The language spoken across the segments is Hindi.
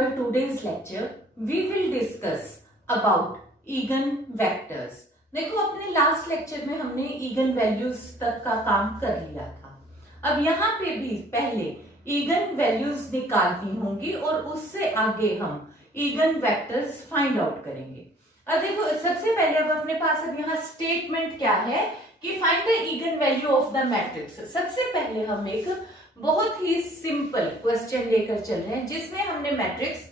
our today's lecture, we will discuss about eigenvectors. देखो अपने लास्ट लेक्चर में हमने इगन वैल्यूज तक का काम कर लिया था। अब यहाँ पे भी पहले इगन वैल्यूज निकालनी होंगी और उससे आगे हम इगन वेक्टर्स फाइंड आउट करेंगे। अब देखो सबसे पहले अब अपने पास अब यहाँ स्टेटमेंट क्या है कि find the eigen value of the matrix. सबसे पहले हम एक बहुत ही सिंपल क्वेश्चन लेकर चल रहे हैं जिसमें हमने मैट्रिक्स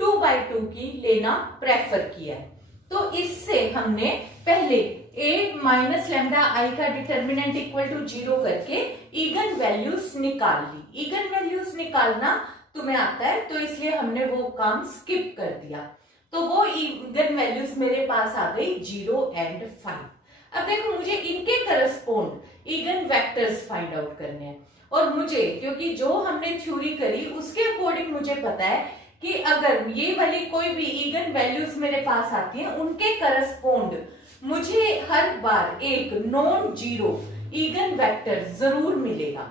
2 by 2 की लेना प्रेफर किया है। तो इससे हमने पहले a माइनस लैम्डा आई का डिटर्मिनेंट इक्वल टू 0 करके इगन वैल्यूज निकाल ली। इगन वैल्यूज निकालना तुम्हें आता है तो इसलिए हमने वो काम स्किप कर दिया। तो वो इगन वैल्यूज मेरे पास आ गई 0 and 5। अब देखो मुझे इनके correspond eigen vectors find out करने हैं और मुझे क्योंकि जो हमने थ्योरी करी उसके अकॉर्डिंग मुझे पता है कि अगर ये वाली कोई भी इगन वैल्यूज मेरे पास आती हैं उनके करस्पोंड मुझे हर बार एक नॉन जीरो इगन वेक्टर जरूर मिलेगा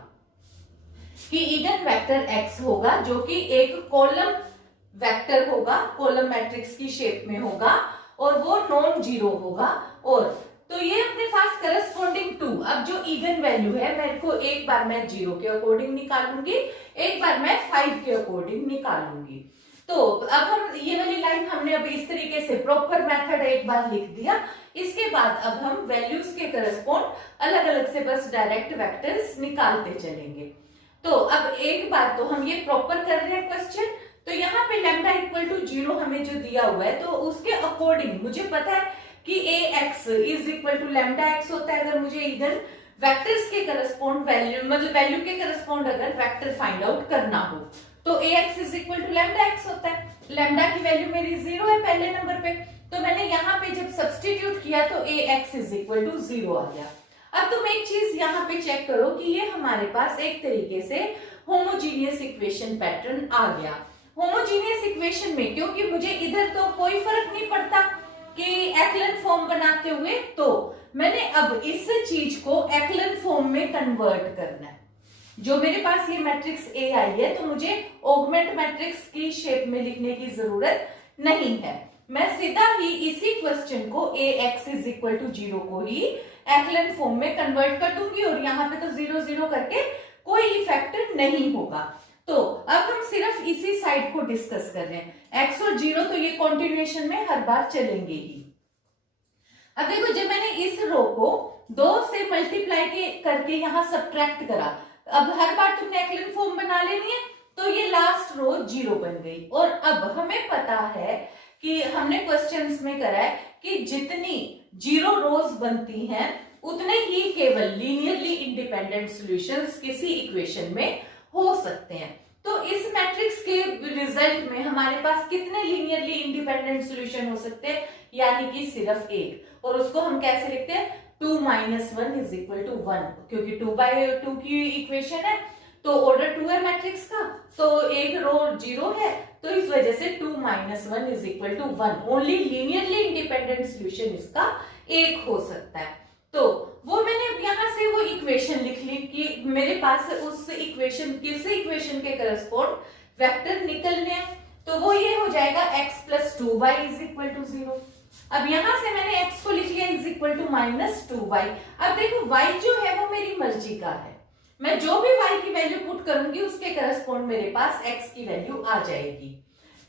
कि इगन वेक्टर x होगा जो कि एक कॉलम वेक्टर होगा, कॉलम मैट्रिक्स की शेप में होगा और वो नॉन जीरो होगा। और तो ये अपने पास करस्पॉन्डिंग टू अब जो इगन वैल्यू है मेरे को एक बार मैं 0 के अकॉर्डिंग निकालूंगी, एक बार मैं 5 के अकॉर्डिंग निकालूंगी। तो अब हम ये वाली लाइन हमने अब इस तरीके से प्रॉपर मेथड एक बार लिख दिया। इसके बाद अब हम वैल्यूज के करस्पॉन्ड अलग अलग से बस डायरेक्ट वेक्टर्स निकालते चलेंगे। तो अब एक बार तो हम ये प्रॉपर कर रहे हैं क्वेश्चन। तो यहाँ पे लैम्डा इक्वल टू 0 हमें जो दिया हुआ है तो उसके अकॉर्डिंग मुझे पता है कि ax is equal to lambda x होता है। अगर मुझे इगन वेक्टर्स के करस्पॉन्ड वैल्यू मतलब वैल्यू के करस्पॉन्ड अगर वेक्टर फाइंड आउट करना हो तो ax is equal to lambda x होता है। लैम्डा की वैल्यू मेरी 0 है पहले नंबर पे, तो मैंने यहाँ पे जब सब्स्टिट्यूट किया तो ax इज इक्वल टू 0 आ गया। अब तुम एक चीज यहाँ पे चेक करो कि ये हमारे पास एक तरीके से होमोजीनियस इक्वेशन पैटर्न आ गया। होमोजीनियस इक्वेशन में क्योंकि मुझे इधर तो कोई फर्क नहीं पड़ता कि एक्लन फॉर्म बनाते हुए, तो मैंने अब इस चीज को एक्लन फॉर्म में कन्वर्ट करना है। जो मेरे पास ये मैट्रिक्स ए आई है तो मुझे ऑगमेंट मैट्रिक्स की शेप में लिखने की जरूरत नहीं है। मैं सीधा ही इसी क्वेश्चन को ए एक्स इज इक्वल टू 0 को ही एक्लन फॉर्म में कन्वर्ट कर दूंगी और यहाँ पे तो 0 0 करके कोई इफेक्ट नहीं होगा। तो अब हम सिर्फ इसी साइड को डिस्कस कर रहे हैं। x और 0 तो ये कॉन्टिन्यूएशन में हर बार चलेंगे ही। अब देखो जब मैंने इस रो को 2 से मल्टीप्लाई करके यहाँ सब्ट्रैक्ट करा, अब हर बार तुमने एक्लन फॉर्म बना लेनी है तो ये लास्ट रो 0 बन गई। और अब हमें पता है कि हमने क्वेश्चंस में करा है कि जितनी 0 रोज बनती हैं उतने ही केवल लीनियरली इंडिपेंडेंट सॉल्यूशंस किसी इक्वेशन में हो सकते हैं। तो इस मैट्रिक्स के रिजल्ट में हमारे पास कितने लीनियरली इंडिपेंडेंट सॉल्यूशन हो सकते हैं, यानी कि सिर्फ एक। और उसको हम कैसे लिखते हैं 2 - 1 इज इक्वल टू 1, क्योंकि 2 by 2 की इक्वेशन है तो ऑर्डर 2 है मैट्रिक्स का, तो एक रो 0 है तो इस वजह से 2 - 1 is equal to 1। Only linearly independent solution इसका एक हो सकता है। तो वो मैंने यहाँ से वो इक्वेशन लिख ली कि मेरे पास उस इक्वेशन किस इक्वेशन के करस्पॉन्ड वेक्टर निकलने हैं। तो वो ये हो जाएगा x + 2y is equal to 0। अब यहां से मैंने x को लिख लिया इज इक्वल टू -2y। अब देखो y जो है वो मेरी मर्जी का है, मैं जो भी y की वैल्यू पुट करूंगी उसके करस्पॉन्ड मेरे पास x की वैल्यू आ जाएगी।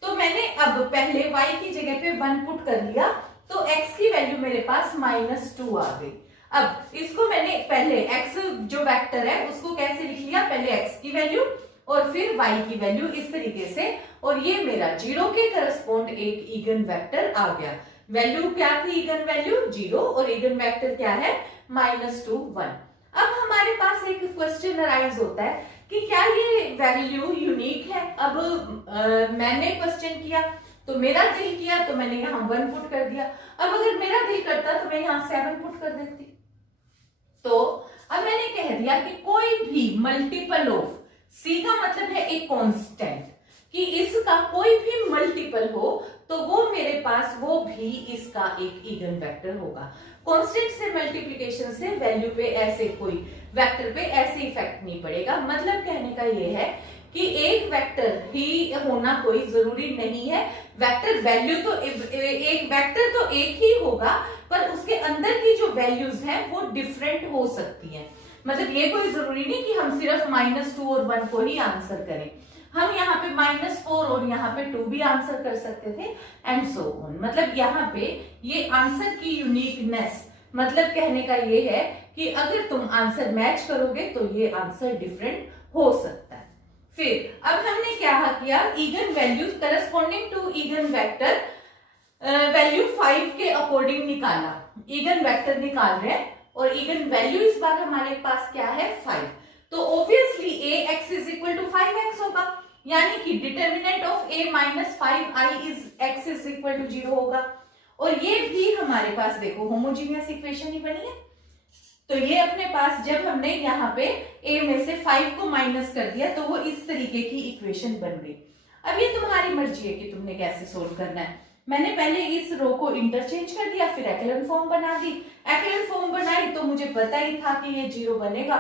तो मैंने अब पहले y की जगह पे 1 पुट कर लिया तो x की वैल्यू मेरे पास -2 आ गई। अब इसको मैंने पहले x जो वेक्टर है उसको कैसे लिख लिया, पहले x की वैल्यू और फिर y की वैल्यू इस तरीके से, और ये मेरा 0 के करस्पॉन्ड एक इगन वेक्टर आ गया। वैल्यू क्या थी इगन वैल्यू 0 और इगन वेक्टर क्या है -2 1। अब हमारे पास एक क्वेश्चन अराइज होता है कि क्या ये वैल्यू यूनिक है। अब मैंने क्वेश्चन किया तो मेरा दिल किया तो मैंने यहाँ 1 पुट कर दिया। अब अगर मेरा दिल करता तो मैं यहाँ 7 पुट कर देती। तो अब मैंने कह दिया कि कोई भी मल्टीपल ऑफ c का मतलब है एक कांस्टेंट, कि इसका कोई भी मल्टीपल हो तो वो मेरे पास वो भी इसका एक इगन वेक्टर होगा। कांस्टेंट से मल्टीप्लिकेशन से वैल्यू पे ऐसे कोई वेक्टर पे ऐसे इफेक्ट नहीं पड़ेगा। मतलब कहने का ये है कि एक वेक्टर ही होना कोई जरूरी नहीं है। वेक्टर वैल्यू तो एक वेक्टर तो एक ही होगा, पर उसके अंदर की जो वैल्यूज हैं वो डिफरेंट हो सकती हैं। मतलब ये कोई जरूरी नहीं कि हम सिर्फ -2 और 1 को ही आंसर करें, हम यहाँ पे -4 और यहाँ पे 2 भी आंसर कर सकते थे, एंड सो ऑन। मतलब यहाँ पे ये आंसर की यूनिकनेस, मतलब कहने का ये है कि अगर तुम आंसर मैच करोगे तो ये आंसर डिफरेंट हो सकता है। फिर अब हमने क्या किया, eigenvalues corresponding to eigenvector value 5 के अकॉर्डिंग निकाला। इगन वेक्टर निकाल रहे हैं और इगन वैल्यू इस बार हमारे पास क्या है 5, तो obviously ax is equal to 5x होगा, यानी कि determinant of a minus 5i is x is equal to 0 होगा। और ये भी हमारे पास देखो होमोजीनियस इक्वेशन ही बनी है। तो ये अपने पास जब हमने यहाँ पे a में से 5 को माइनस कर दिया तो वो इस तरीके की इक्वेशन बन गई। अब ये तुम्हारी मर्जी है कि तुमने कैसे सोल्व करना है। मैंने पहले इस रो को इंटरचेंज कर दिया, फिर एक्लन फॉर्म बना दी। एक्लन फॉर्म बनाई तो मुझे पता ही था कि ये 0 बनेगा,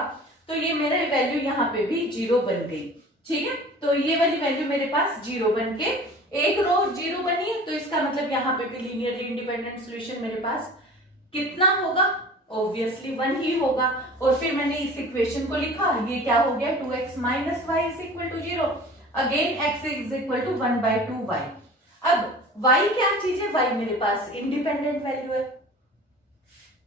तो ये मेरा वैल्यू यहाँ पे भी 0 बन गई। ठीक है, तो ये वाली वैल्यू मेरे पास 0 बन के एक रो 0 बनी है, तो इसका मतलब यहाँ पे भी लीनियरली इंडिपेंडेंट सॉल्यूशन मेरे पास कितना होगा, ऑब्वियसली 1 ही होगा। और फिर मैंने इस इक्वेशन को लिखा, ये क्या हो गया 2x minus y is equal to 0, again x is equal to 1/2y। अब y क्या चीज है, y मेरे पास इंडिपेंडेंट वैल्यू है,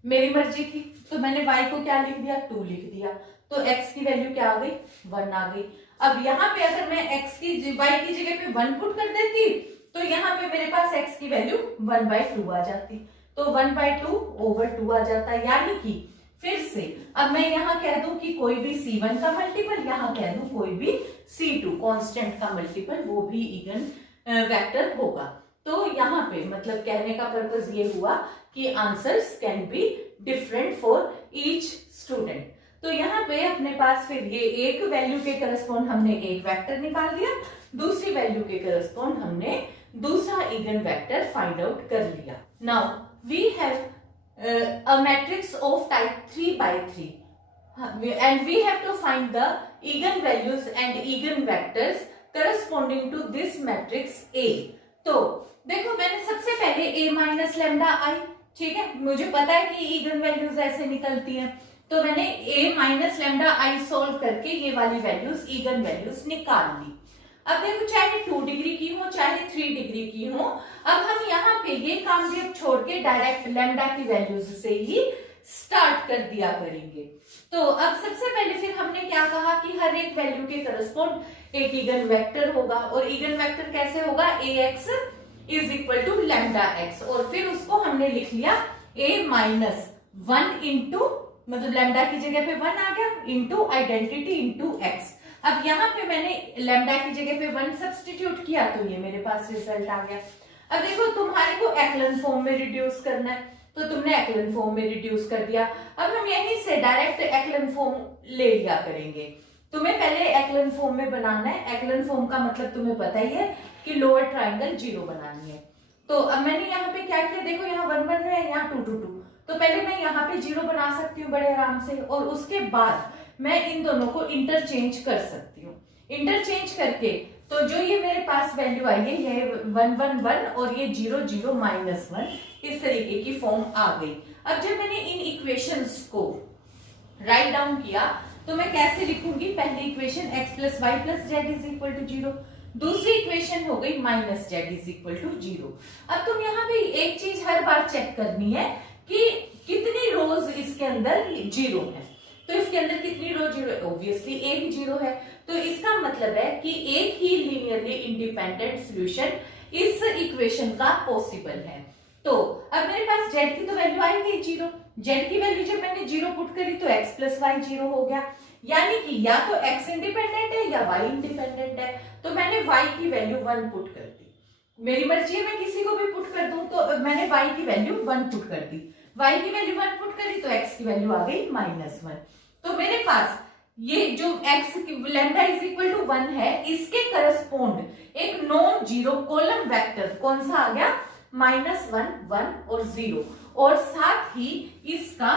मेरी मर्जी थी तो मैंने y को क्या लिख दिया 2 लिख दिया, तो x की वैल्यू क्या आ गई 1 आ गई। अब यहाँ पे अगर मैं y की जगह पे 1 पुट कर देती तो यहाँ पे मेरे पास x की वैल्यू 1/2 आ जाती, तो 1/2/2 आ जाता है। यानी कि फिर से अब मैं यहाँ कह दूं कि कोई भी C1 का मल्टीपल, यहाँ कह दूं कोई भी C2 कांस्टेंट का मल्टीपल, वो भी इगन वेक्टर होगा। तो यहाँ पे मतलब कहने का पर्पस ये हुआ कि answers can be different for each student. तो यहाँ पे अपने पास फिर ये एक वैल्यू के करस्पॉन्ड हमने एक वेक्टर निकाल दिया, दूसरी वैल्यू के करस्पॉन्ड हमने दूसरा इगन वेक्टर फाइंड आउट कर लिया। Now we have a matrix of type 3x3 and we have to find the eigenvalues and eigenvectors corresponding to this matrix A। तो देखो मैंने सबसे पहले a माइनस लेमडा आई, ठीक है, मुझे पता है कि इगन वैल्यूज ऐसे निकलती हैं, तो मैंने a minus lambda I solve करके ये वाली वैल्यूज इगन वैल्यूज निकाल ली। अब देखो चाहे 2 डिग्री की हो चाहे 3 डिग्री की हो, अब हम यहाँ पे ये काम भी अब छोड़ के डायरेक्ट लेमडा की वैल्यूज से ही स्टार्ट कर दिया करेंगे। तो अब सबसे पहले फिर हमने क्या कहा कि हर एक वैल्यू के करस्पॉन्ड एक इगन वेक्टर होगा, और इगन वेक्टर कैसे होगा ax is equal to lambda x, और फिर उसको हमने लिख लिया a माइनस 1 इंटू, मतलब लेमडा की जगह पे 1 आ गया, इंटू आइडेंटिटी इंटू एक्स। अब यहाँ पे मैंने लेमडा की जगह पे 1 सब्स्टिट्यूट किया तो ये मेरे पास रिजल्ट आ गया। अब देखो तुम्हारे को एक्लन फॉर्म में रिड्यूस करना है, तो तुमने एक्लन फॉर्म में रिड्यूस कर दिया। अब हम यहीं से डायरेक्ट एक्लन फॉर्म ले लिया करेंगे। तुम्हें पहले एक्लन फॉर्म में बनाना है, एक्लन फॉर्म का मतलब तुम्हें पता ही है कि लोअर ट्राइंगल 0 बनानी है। तो अब मैंने यहाँ पे क्या किया, देखो यहाँ 1 1 है, यहाँ 2 2 2, तो पहले मैं यहाँ पे 0 बना सकती हूँ बड़े आराम से, और उसके बाद मैं इन दोनों को इंटरचेंज कर सकती हूँ। इंटरचेंज करके तो जो ये मेरे पास वैल्यू आई है ये 1 1 1 और ये 0 0 माइनस 1, इस तरीके की फॉर्म आ गई। अब जब मैंने इन इक्वेशंस को राइट डाउन किया तो मैं कैसे लिखूंगी, पहली equation x plus y plus z is equal to 0, दूसरी इक्वेशन हो गई minus z is equal to 0। अब तुम यहाँ पे एक चीज हर बार चेक करनी है कि कितनी रोज इसके अंदर 0 है, तो इसके अंदर कितनी रो 0 है, ऑब्वियसली एक 0 है, तो इसका मतलब है कि एक ही लीनियरली इंडिपेंडेंट सॉल्यूशन इस इक्वेशन का पॉसिबल है। तो अब मेरे पास z की तो वैल्यू आई गई 0, z की वैल्यू जब मैंने 0 पुट करी तो x प्लस वाई 0 हो गया, यानी कि या तो x इंडिपेंडेंट है या y इंडिपेंडेंट है, तो मैंने y की वैल्यू 1 पुट कर दी। मेरी मर्जी है मैं किसी को भी पुट कर दूं, तो मैंने y की वैल्यू 1 पुट कर दी, y की वैल्यू 1 पुट करी तो x की वैल्यू आ गई -1। तो मेरे पास ये जो x lambda is equal to 1 है, इसके करस्पॉन्ड एक नॉन जीरो कॉलम वेक्टर कौन सा आ गया, -1 1 और 0, और साथ ही इसका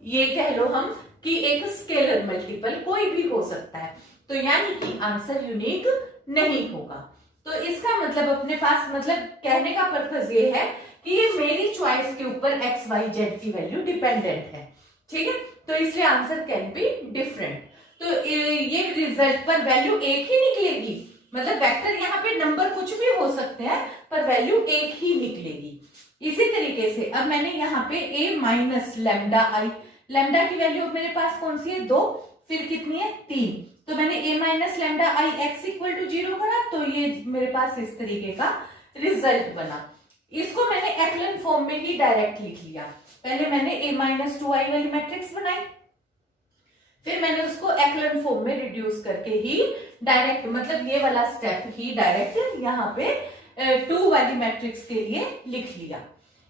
ये कह लो हम कि एक स्केलर मल्टीपल कोई भी हो सकता है। तो यानी कि आंसर यूनिक नहीं होगा। तो इसका मतलब अपने पास, मतलब कहने का पर्पस ये है कि ये मेरी चॉइस के ऊपर एक्स वाई जेड की वैल्यू डिपेंडेंट है, ठीक है। तो इसलिए आंसर कैन बी डिफरेंट। तो ये रिजल्ट पर वैल्यू एक ही निकलेगी, मतलब वेक्टर यहाँ पे नंबर कुछ भी हो सकते हैं पर वैल्यू एक ही निकलेगी। इसी तरीके से अब मैंने यहाँ पे a minus lambda I, lambda की वैल्यू मेरे पास कौन सी है 2, फिर कितनी है 3, तो मैंने a minus lambda I x equal to 0 पढ़ा, तो ये मेरे पास इस तरीके का रिजल्ट बना। इसको मैंने एक्लन फॉर्म में ही डायरेक्ट लिख लिया। पहले मैंने a माइनस 2i वाली मैट्रिक्स बनाई, फिर मैंने उसको एक्लन फॉर्म में रिड्यूस करके ही डायरेक्ट, मतलब ये वाला स्टेप ही डायरेक्ट यहाँ पे 2 वाली मैट्रिक्स के लिए लिख लिया।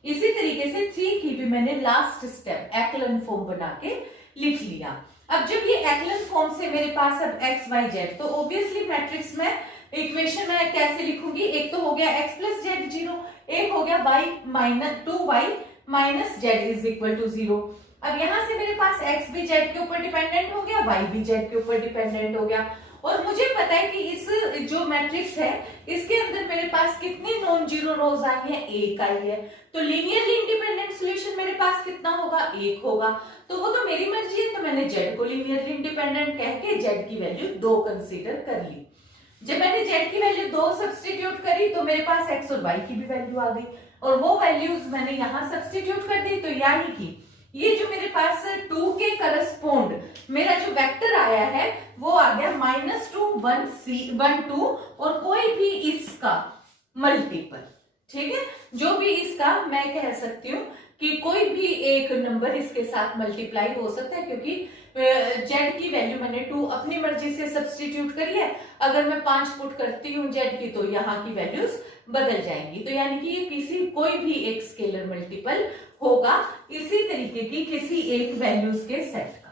इसी तरीके से 3 की भी मैंने लास्ट स्टेप एक्लन फॉर्म बना के लिख लिया। अब जब ये एक्लन फॉर्म से मेरे पास अब एक्स वाई जेड, तो ऑब्वियसली मैट्रिक्स में इक्वेशन में कैसे लिखूंगी, एक तो हो गया x प्लस जेड 0, एक हो गया y minus 2y minus z is equal to 0। अब यहां से मेरे पास x भी z के ऊपर डिपेंडेंट हो गया, y भी z के ऊपर डिपेंडेंट हो गया, और मुझे पता है कि इस जो मैट्रिक्स है इसके अंदर मेरे पास कितनी नॉन जीरो रोज आई है, एक आई है, तो लीनियरली इंडिपेंडेंट सॉल्यूशन मेरे पास कितना होगा, एक होगा। तो वो तो मेरी मर्जी है, तो मैंने z को लीनियरली इंडिपेंडेंट कह के z की वैल्यू 2 कंसीडर कर ली। जब मैंने z की वैल्यू 2 सब्स्टिट्यूट करी तो मेरे पास x और y की भी वैल्यू आ गई, और वो वैल्यूज मैंने यहाँ सब्स्टिट्यूट कर दी। तो यानी कि ये जो मेरे पास 2 के करस्पोंड मेरा जो वेक्टर आया है वो आ गया -2 1 1 2, और कोई भी इसका मल्टीपल, ठीक है, जो भी इसका मैं कह सकती हूँ कि कोई भी एक नंबर इसके साथ मल्टीप्लाई हो सकता है, क्योंकि z की वैल्यू मैंने 2 अपनी मर्जी से सब्स्टिट्यूट करी है। अगर मैं 5 पुट करती हूँ z की तो यहाँ की वैल्यूज बदल जाएंगी, तो यानी कि ये किसी कोई भी एक स्केलर मल्टीपल होगा इसी तरीके की किसी एक वैल्यूज के सेट का।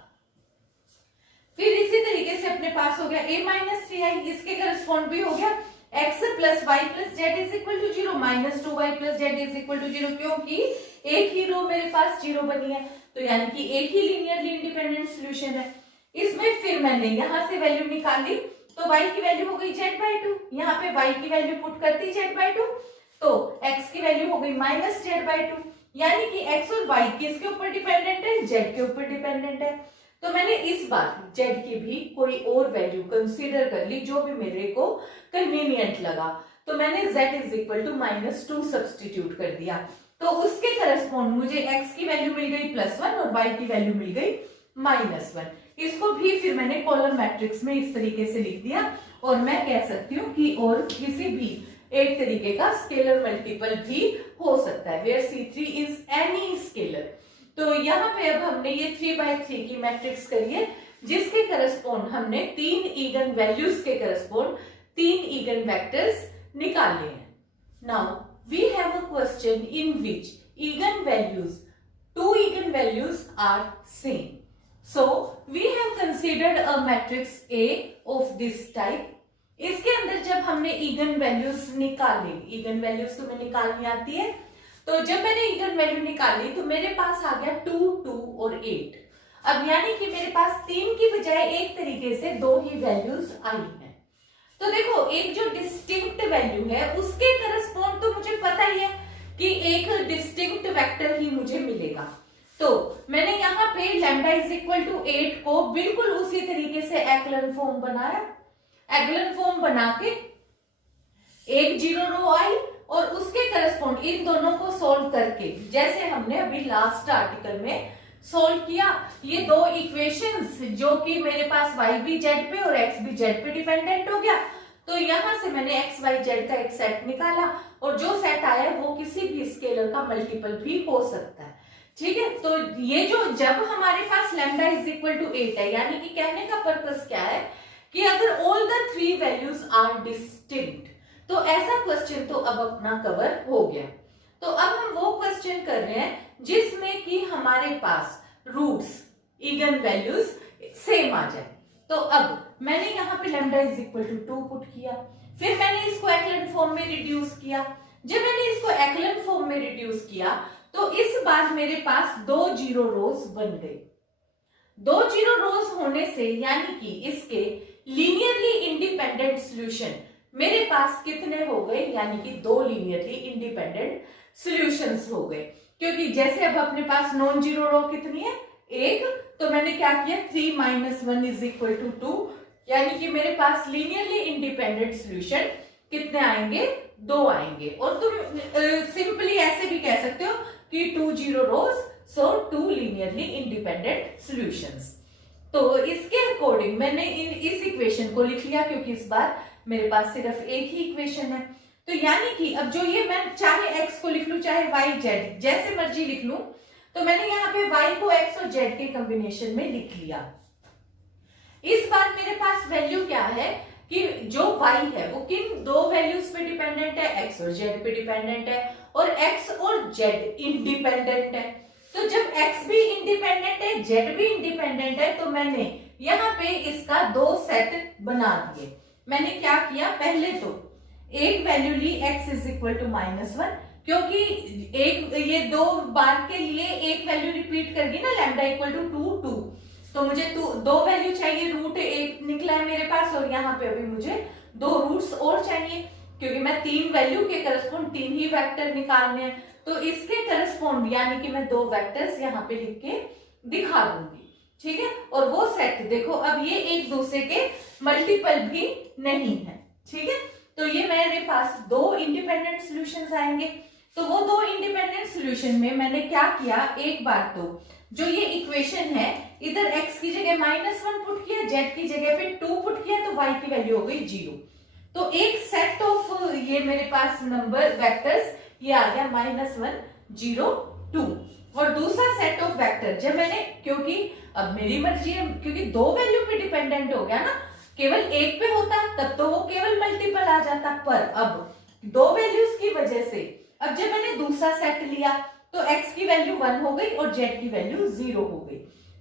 फिर इसी तरीके से अपने पास हो गया a माइनस 3i, इसके करस्पॉन्ड भी हो गया x plus y plus z is equal to 0 minus 2y plus z is equal to 0, क्योंकि एक ही रो मेरे पास 0 बनी है, तो यानी कि एक ही लीनियरली इंडिपेंडेंट सॉल्यूशन है। इसमें फिर मैंने यहां से वैल्यू निकाली, तो y की वैल्यू हो गई z/2, यहाँ पे y की वैल्यू पुट करती z/2, तो x की वैल्यू हो गई माइनस z/2, यानी कि x और y किसके ऊपर डिपेंडेंट है, z के ऊपर डिपेंडेंट है। तो मैंने इस बार z की भी कोई और वैल्यू कंसीडर कर ली जो भी मेरे को कन्वीनियंट लगा, तो मैंने z is equal to -2 substitute कर दिया, तो उसके करस्पॉन्ड मुझे x की वैल्यू मिल गई +1 और y की वैल्यू मिल गई -1। इसको भी फिर मैंने कॉलम मैट्रिक्स में इस तरीके से लिख दिया, और मैं कह सकती हूँ कि और किसी भी एक तरीके का स्केलर मल्टीपल भी हो सकता है, where C3 is any scalar. तो यहाँ पे अब हमने ये 3/3 की मैट्रिक्स करी है, जिसके करस्पॉन्ड हमने 3 इगन वैल्यूज के करस्पॉन्ड 3 इगन वेक्टर्स निकाले हैं। Now we have a question in which eigen values 2 eigen values are same, so we have considered a matrix A of this type। इसके अंदर जब हमने इगन वैल्यूज निकाली, इगन वैल्यूज तो मैं निकालनी आती है, तो जब मैंने इगन वैल्यू निकाली तो मेरे पास आ गया 2 2 और 8। अब यानी कि मेरे पास 3 की बजाय एक तरीके से 2 ही वैल्यूज आई हैं। तो देखो, एक जो डिस्टिंक्ट वैल्यू है उसके करस्पॉन्ड तो मुझे पता ही है कि एक डिस्टिंक्ट वेक्टर ही मुझे मिलेगा, तो मैंने यहाँ पे लैम्डा इज इक्वल टू 8 को बिल्कुल उसी तरीके से एक्लन फॉर्म बनाया। एक्लन फॉर्म बना के एक 0 रो आई, और उसके करस्पॉन्ड इन दोनों को सोल्व करके, जैसे हमने अभी लास्ट आर्टिकल में सोल्व किया, ये 2 इक्वेशंस जो कि मेरे पास y भी z पे और x भी z पे डिपेंडेंट हो गया, तो यहां से मैंने x y z का एक सेट निकाला, और जो सेट आया वो किसी भी स्केलर का मल्टीपल भी हो सकता है, ठीक है। तो ये जो जब हमारे पास लैम्डा इज इक्वल टू 8 है, यानी कि कहने का पर्पस क्या है कि अगर all the 3 values are distinct, तो ऐसा क्वेश्चन तो अब अपना कवर हो गया। तो अब हम वो क्वेश्चन कर रहे हैं जिसमें कि हमारे पास रूट्स इगन वैल्यूज सेम आ जाए। तो अब मैंने यहाँ पे lambda is equal to 2 put किया, फिर मैंने इसको एक्लन फॉर्म में रिड्यूस किया। जब मैंने इसको एक्लन फॉर्म में रिड्यूस किया तो इस बार मेरे पास 2 जीरो रोज बन गई। 2 जीरो रोज होने से यानी कि इसके लीनियरली इंडिपेंडेंट सॉल्यूशन मेरे पास कितने हो गए, यानी कि 2 लीनियरली इंडिपेंडेंट सॉल्यूशंस हो गए। क्योंकि जैसे अब अपने पास नॉन जीरो रो कितनी है, 1, तो मैंने क्या किया 3 - 1 = 2, यानी कि मेरे पास लीनियरली इंडिपेंडेंट सॉल्यूशन कितने आएंगे, 2 आएंगे। और तुम सिंपली ऐसे भी कह सकते हो कि 2 जीरो रोज, सो 2 लीनियरली इंडिपेंडेंट सॉल्यूशंस। तो इसके अकॉर्डिंग मैंने इस इक्वेशन को लिख लिया, क्योंकि इस बार मेरे पास सिर्फ एक ही इक्वेशन है। तो यानी कि अब जो ये मैं चाहे x को लिख लूं चाहे y z जैसे मर्जी लिख लूं, तो मैंने यहाँ पे y को x और z के कॉम्बिनेशन में लिख लिया। इस बार मेरे पास वैल्यू क्या है कि जो y है वो किन 2 वैल्यूज पे डिपेंडेंट है, x और z पे डिपेंडेंट है, और x और z इंडिपेंडेंट है। तो जब x भी इंडिपेंडेंट है, z भी इंडिपेंडेंट है, तो मैंने यहाँ पे इसका 2 सेट बना दिए। मैंने क्या किया, पहले तो एक वैल्यू ली x = -1, क्योंकि एक ये 2 बार के लिए एक वैल्यू रिपीट कर दी ना, λ = 2, तो मुझे 2 वैल्यू चाहिए। रूट 1 निकला है मेरे पास, और यहाँ पे अभी मुझे 2 रूट्स और चाहिए, क्योंकि मैं 3 वैल्यू के करस्पॉन्ड 3 ही वेक्टर निकालने हैं। तो इसके करस्पॉन्ड यानी कि मैं 2 वेक्टर्स यहाँ पे लिख के दिखा दूंगी, ठीक है। और वो सेट देखो, अब ये एक दूसरे के मल्टीपल भी नहीं है, ठीक है। तो ये मेरे पास 2 इंडिपेंडेंट सॉल्यूशंस आएंगे। तो वो 2 इंडिपेंडेंट सॉल्यूशन में मैंने क्या किया, एक बार तो जो ये इक्वेशन है, इधर x की जगह -1 पुट किया, z की जगह पे 2 पुट किया, तो y की वैल्यू हो गई 0। तो एक सेट ऑफ ये मेरे पास नंबर वेक्टर्स ये आ गया -1 0 2। और दूसरा सेट ऑफ वेक्टर जब मैंने, क्योंकि अब मेरी मर्जी है, क्योंकि 2 वैल्यू पे डिपेंडेंट हो गया ना, केवल एक पे होता तब तो वो केवल मल्टीपल आ जाता, पर अब 2 वैल्यूज की वजह से अब जब मैंने दूसरा सेट लिया तो x की वैल्यू 1 हो गई और z की वैल्यू 0 हो गई।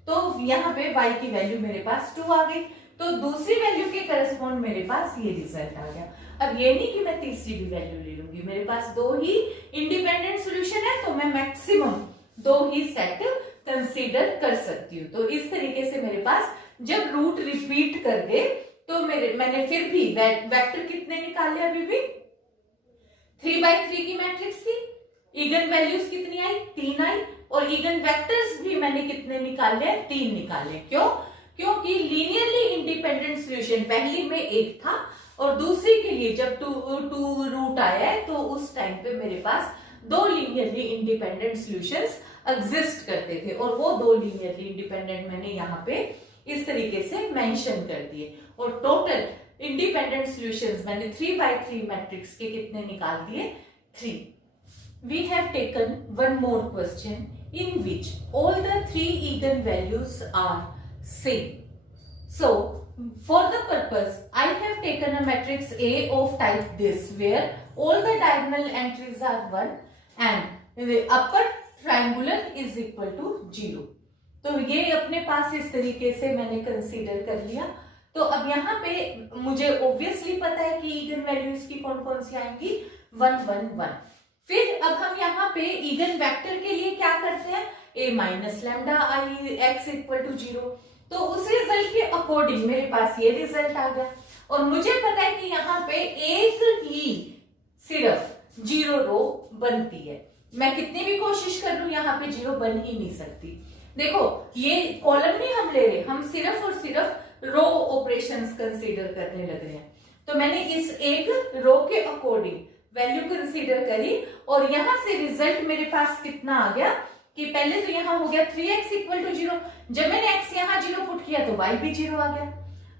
तो यहाँ पे y की वैल्यू मेरे पास 2 आ गई। तो दूसरी वैल्यू के करस्पॉन्ड मेरे पास ये रिजल्ट आ गया। अब ये नहीं कि मैं तीसरी भी वैल्यू ले लूंगी, मेरे पास 2 ही इंडिपेंडेंट सॉल्यूशन है, तो मैं मैक्सिमम 2 ही सेट कंसीडर कर सकती हूँ। तो इस तरीके से मेरे पास जब रूट रिपीट कर दे तो मैंने फिर भी वेक्टर कितने निकाले, अभी भी 3x3 की मैट्रिक्स थी, इगन वैल्यूज कितनी आई, 3 आई, और इगन वेक्टर्स भी मैंने कितने निकाले, 3 निकाले। क्यों, क्योंकि लीनियरली इंडिपेंडेंट सॉल्यूशन पहली में 1 था, और दूसरी के लिए जब 2 रूट आया है, तो उस टाइम पे मेरे पास 2 लीनियरली इंडिपेंडेंट सॉल्यूशंस एग्जिस्ट करते थे, और वो 2 लीनियरली इंडिपेंडेंट मैंने यहाँ पे इस तरीके से मेंशन कर दिए। और टोटल इंडिपेंडेंट सॉल्यूशंस मैंने 3x3 मैट्रिक्स के कितने निकाल दिए, 3। We have taken one more question in which all the 3 eigen values are same. So, for the purpose, I have taken a matrix A of type this, where all the diagonal entries are 1 and the upper triangular is equal to 0. तो ये अपने पास इस तरीके से मैंने कंसीडर कर लिया। तो अब यहाँ पे मुझे ऑब्वियसली पता है कि ईगन वैल्यूज की कौन कौन सी आएंगी, 1 1 1। फिर अब हम यहाँ पे ईगन वेक्टर के लिए क्या करते हैं, a minus lambda I x = 0। तो उस रिजल्ट के अकॉर्डिंग मेरे पास ये रिजल्ट आ गया, और मुझे पता है कि यहाँ पे एक ही सिर्फ 0 रो बनती है। मैं कितनी भी कोशिश कर लूं यहाँ पे 0 बन ही नहीं सकती। देखो ये कॉलम नहीं हम ले रहे, हम सिर्फ और सिर्फ रो ऑपरेशंस कंसीडर करने लग रहे हैं। तो मैंने इस एक रो के अकॉर्डिंग वैल्यू कंसीडर करी, और यहां से रिजल्ट मेरे पास कितना आ गया कि पहले तो यहां हो गया 3x = 0। जब मैंने x यहां 0 पुट किया तो y भी 0 आ गया,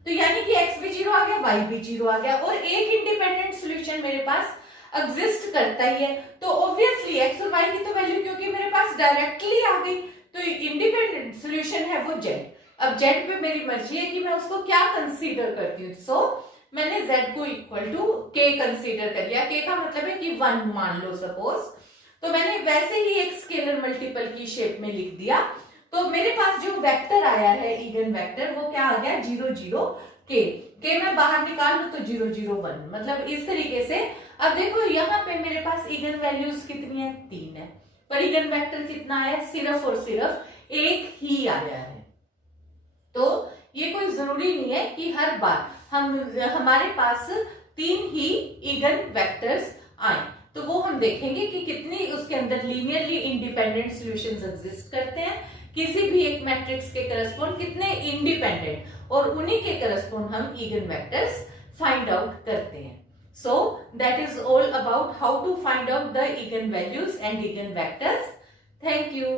तो यानी कि x भी 0 आ गया, y भी 0 आ गया, और एक इंडिपेंडेंट सॉल्यूशन मेरे पास एग्जिस्ट करता ही है। तो ऑब्वियसली x और y की तो वैल्यू क्योंकि मेरे पास डायरेक्टली आ गई, तो इंडिपेंडेंट सॉल्यूशन है वो z। अब z पे मेरी मर्जी है कि मैं उसको क्या कंसीडर करती हूँ। सो मैंने z को इक्वल टू k कंसीडर कर लिया। k का मतलब है कि 1 मान लो सपोज, तो मैंने वैसे ही एक स्केलर मल्टीपल की शेप में लिख दिया। तो मेरे पास जो वेक्टर आया है ईगन वेक्टर, वो क्या आ गया 0 0 k मैं बाहर निकाल लू तो 0 0 1, मतलब इस तरीके से। अब देखो यहाँ पे मेरे पास ईगन वैल्यूज कितनी है, 3 है, पर ईगन वेक्टर कितना आया, सिर्फ और सिर्फ एक ही आया है। तो ये कोई जरूरी नहीं है कि हर बार हमारे पास 3 ही इगन वेक्टर्स आए, तो वो हम देखेंगे कि कितनी उसके अंदर लीनियरली इंडिपेंडेंट सॉल्यूशंस एग्जिस्ट करते हैं, किसी भी एक मैट्रिक्स के करस्पॉन्ड कितने इंडिपेंडेंट, और उन्हीं के करस्पॉन्ड हम इगन वेक्टर्स फाइंड आउट करते हैं. So that is all about how to find out the eigenvalues and eigenvectors. Thank you.